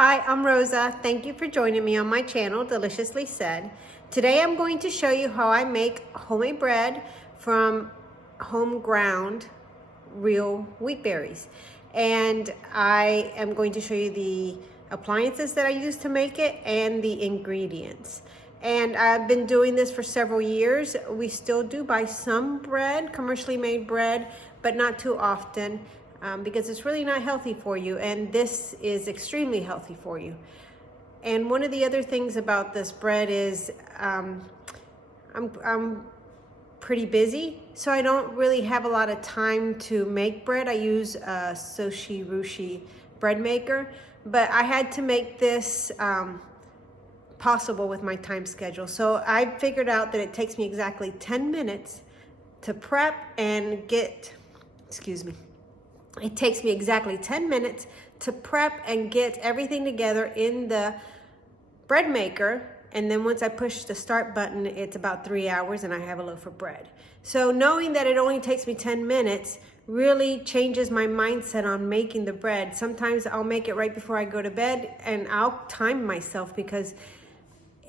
Hi, I'm Rosa. Thank you for joining me on my channel, Deliciously Said. Today I'm going to show you how I make homemade bread from home ground real wheat berries. And I am going to show you the appliances that I use to make it and the ingredients. And I've been doing this for several years. We still do buy some bread, commercially made bread, but not too often. Because it's really not healthy for you, and this is extremely healthy for you. And one of the other things about this bread is I'm pretty busy, so I don't really have a lot of time to make bread. I use a Nutritious bread maker, but I had to make this possible with my time schedule. So I figured out that it takes me exactly 10 minutes to prep and get, it takes me exactly 10 minutes to prep and get everything together in the bread maker. And then once I push the start button, it's about 3 hours and I have a loaf of bread. So knowing that it only takes me 10 minutes really changes my mindset on making the bread. Sometimes I'll make it right before I go to bed, and I'll time myself, because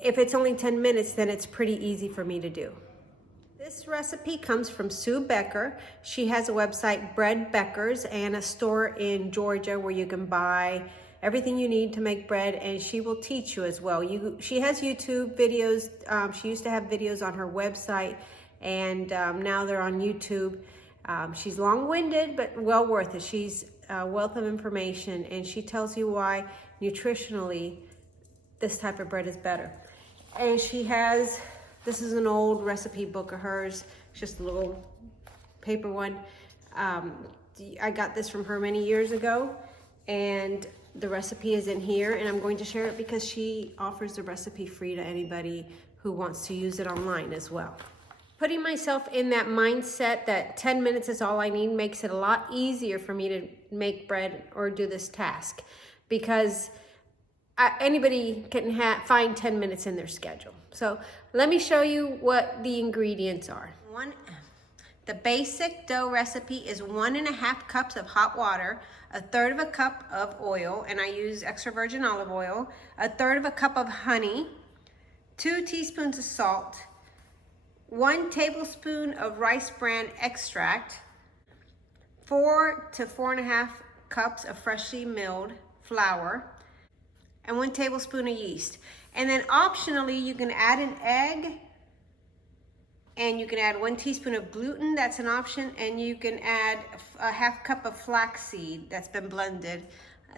if it's only 10 minutes, then it's pretty easy for me to do. This recipe comes from Sue Becker. She has a website, Bread Beckers, and a store in Georgia where you can buy everything you need to make bread, and she will teach you as well. She has YouTube videos. She used to have videos on her website, and now they're on YouTube. She's long-winded, but well worth it. She's a wealth of information, and she tells you why nutritionally this type of bread is better. And she has, this is an old recipe book of hers, just a little paper one. I got this from her many years ago, and the recipe is in here, and I'm going to share it because she offers the recipe free to anybody who wants to use it online as well. Putting myself in that mindset that 10 minutes is all I need makes it a lot easier for me to make bread or do this task, because anybody can find 10 minutes in their schedule. So let me show you what the ingredients are. The basic dough recipe is 1.5 cups of hot water, 1/3 cup of oil, and I use extra virgin olive oil, 1/3 cup of honey, 2 teaspoons of salt, 1 tablespoon of rice bran extract, 4 to 4.5 cups of freshly milled flour, and 1 tablespoon of yeast. And then optionally, you can add an egg, and you can add 1 teaspoon of gluten, that's an option, and you can add a 1/2 cup of flaxseed that's been blended.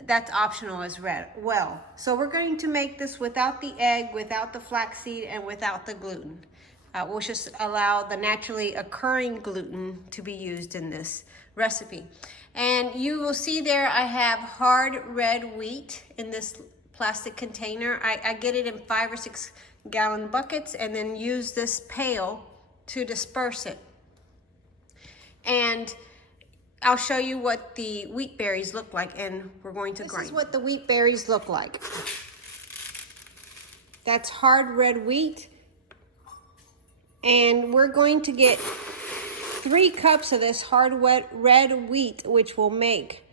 That's optional as well. So we're going to make this without the egg, without the flaxseed, and without the gluten. We'll just allow the naturally occurring gluten to be used in this recipe. And you will see there I have hard red wheat in this plastic container. I get it in 5 or 6 gallon buckets, and then use this pail to disperse it. And I'll show you what the wheat berries look like, and we're going to grind. This is what the wheat berries look like. That's hard red wheat. And we're going to get 3 cups of this hard red wheat, which will make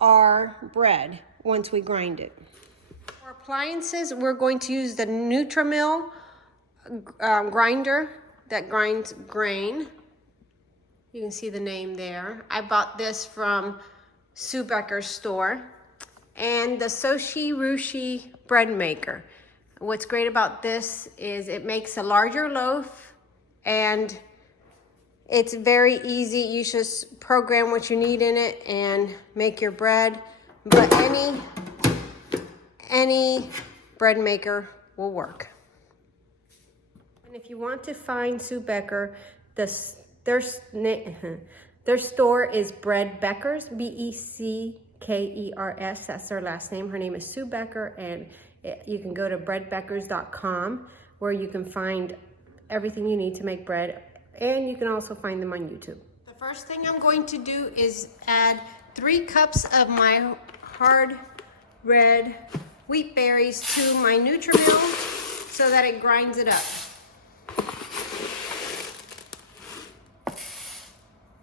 our bread once we grind it. For appliances, we're going to use the Nutrimill grinder that grinds grain. You can see the name there. I bought this from Sue Becker's store. And the Nutritious bread maker. What's great about this is it makes a larger loaf, and it's very easy. You just program what you need in it and make your bread. But any bread maker will work. And if you want to find Sue Becker, their store is Bread Beckers, Beckers. That's their last name. Her name is Sue Becker, and you can go to breadbeckers.com, where you can find everything you need to make bread, and you can also find them on YouTube. The first thing I'm going to do is add 3 cups of my hard red wheat berries to my Nutrimill so that it grinds it up.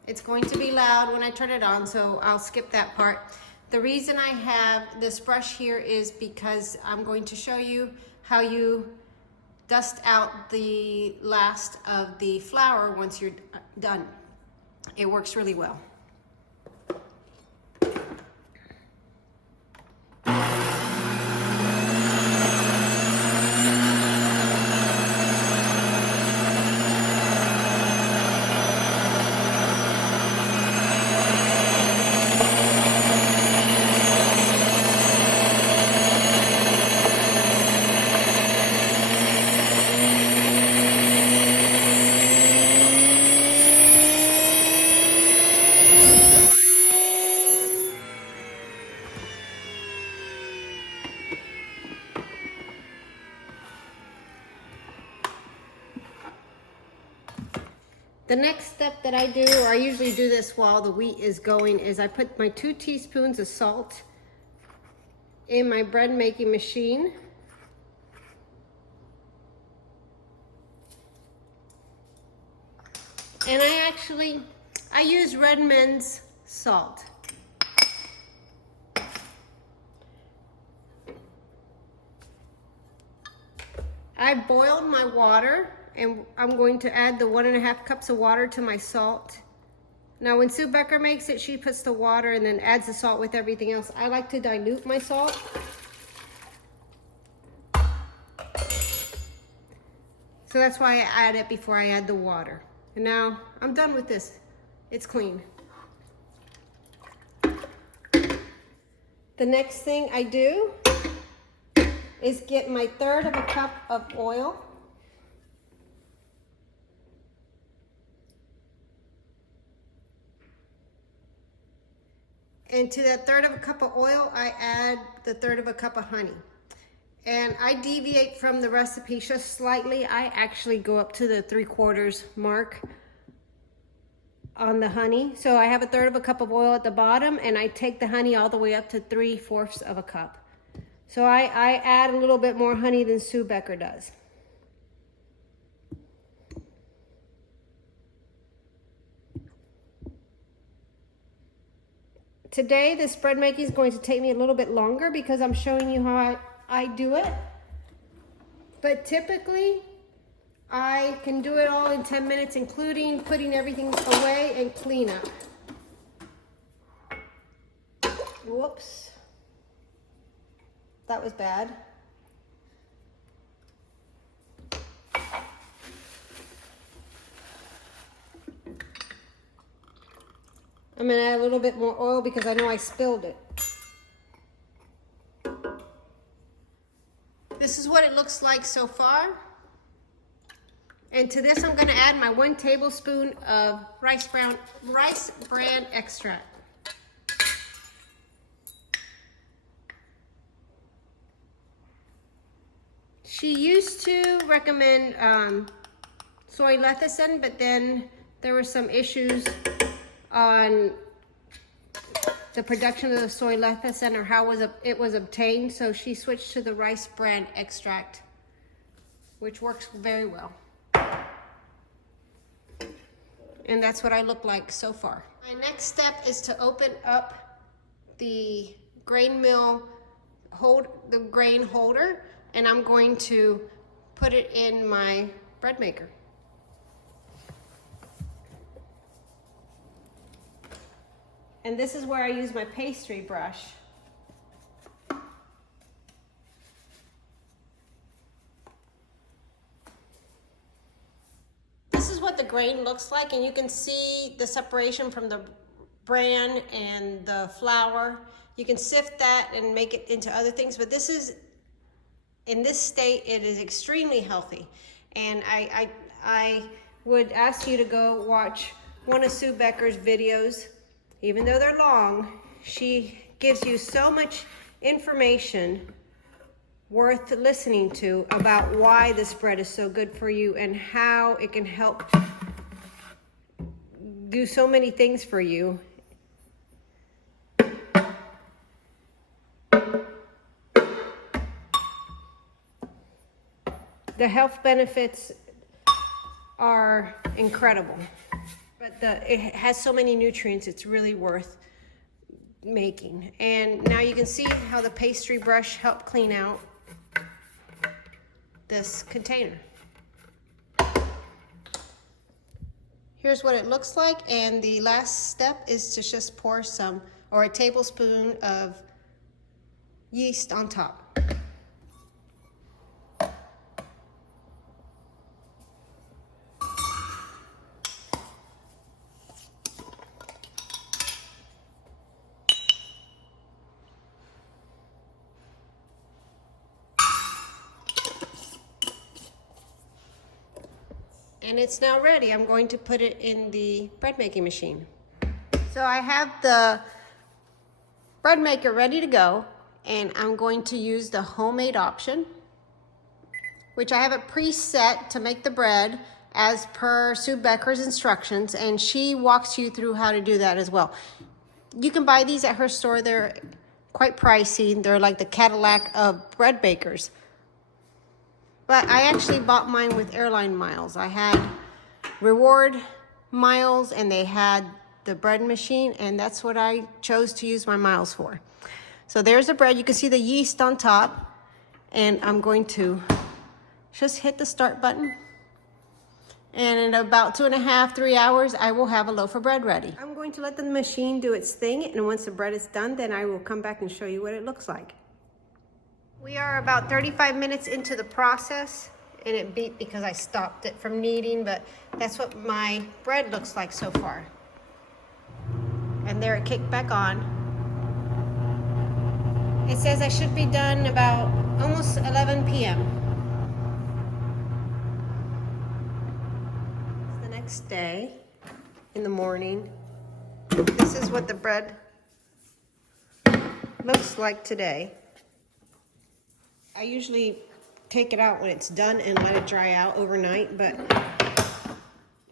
It's going to be loud when I turn it on, so I'll skip that part. The reason I have this brush here is because I'm going to show you how you dust out the last of the flour once you're done. It works really well. The next step that I do, or I usually do this while the wheat is going, is I put my 2 teaspoons of salt in my bread making machine. And I use Redmond's salt. I boiled my water, and I'm going to add the 1.5 cups of water to my salt. Now when Sue Becker makes it, she puts the water and then adds the salt with everything else. I like to dilute my salt. So that's why I add it before I add the water. And now I'm done with this. It's clean. The next thing I do is get my 1/3 of a cup of oil. And to that 1/3 of a cup of oil, I add the 1/3 of a cup of honey. And I deviate from the recipe just slightly. I actually go up to the 3/4 mark on the honey. So I have a 1/3 of a cup of oil at the bottom, and I take the honey all the way up to 3/4 of a cup. So I add a little bit more honey than Sue Becker does. Today, this bread making is going to take me a little bit longer because I'm showing you how I do it. But typically, I can do it all in 10 minutes, including putting everything away and clean up. Whoops. That was bad. I'm gonna add a little bit more oil because I know I spilled it. This is what it looks like so far. And to this, I'm gonna add my 1 tablespoon of rice bran extract. She used to recommend soy lecithin, but then there were some issues on the production of the soy lecithin or how it was obtained, so she switched to the rice bran extract, which works very well. And that's what I look like so far. My next step is to open up the grain mill the grain holder, and I'm going to put it in my bread maker. And this is where I use my pastry brush. This is what the grain looks like, and you can see the separation from the bran and the flour. You can sift that and make it into other things, but this is, in this state, it is extremely healthy. And I would ask you to go watch one of Sue Becker's videos. Even though they're long, she gives you so much information worth listening to about why this bread is so good for you and how it can help do so many things for you. The health benefits are incredible. But it has so many nutrients, it's really worth making. And now you can see how the pastry brush helped clean out this container. Here's what it looks like, and the last step is to just pour some, or a tablespoon of yeast on top. And it's now ready. I'm going to put it in the bread making machine. So I have the bread maker ready to go, and I'm going to use the homemade option, which I have it preset to make the bread as per Sue Becker's instructions, and she walks you through how to do that as well. You can buy these at her store. They're quite pricey. They're like the Cadillac of bread bakers. But I actually bought mine with airline miles. I had reward miles, and they had the bread machine, and that's what I chose to use my miles for. So there's the bread. You can see the yeast on top, and I'm going to just hit the start button. And in about 2.5 to 3 hours, I will have a loaf of bread ready. I'm going to let the machine do its thing, and once the bread is done, then I will come back and show you what it looks like. We are about 35 minutes into the process, and it beeped because I stopped it from kneading, but that's what my bread looks like so far. And there it kicked back on. It says I should be done about almost 11 p.m. The next day, in the morning, this is what the bread looks like today. I usually take it out when it's done and let it dry out overnight, but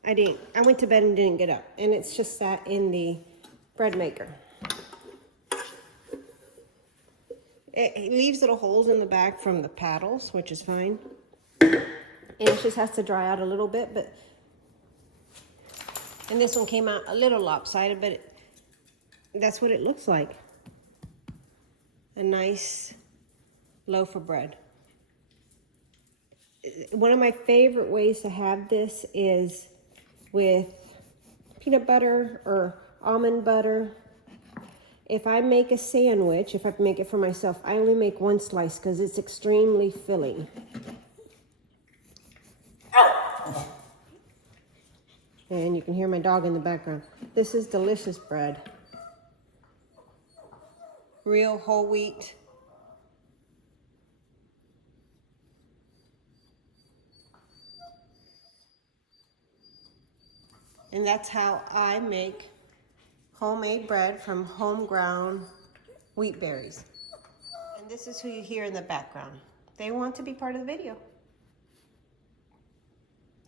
I didn't. I went to bed and didn't get up, and it's just sat in the bread maker. It leaves little holes in the back from the paddles, which is fine. And it just has to dry out a little bit, and this one came out a little lopsided, but that's what it looks like. A nice loaf of bread. One of my favorite ways to have this is with peanut butter or almond butter. If I make a sandwich, if I make it for myself, I only make one slice because it's extremely filling. And you can hear my dog in the background. This is delicious bread. Real whole wheat. And that's how I make homemade bread from home-ground wheat berries. And this is who you hear in the background. They want to be part of the video.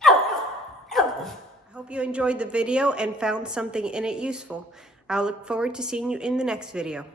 I hope you enjoyed the video and found something in it useful. I'll look forward to seeing you in the next video.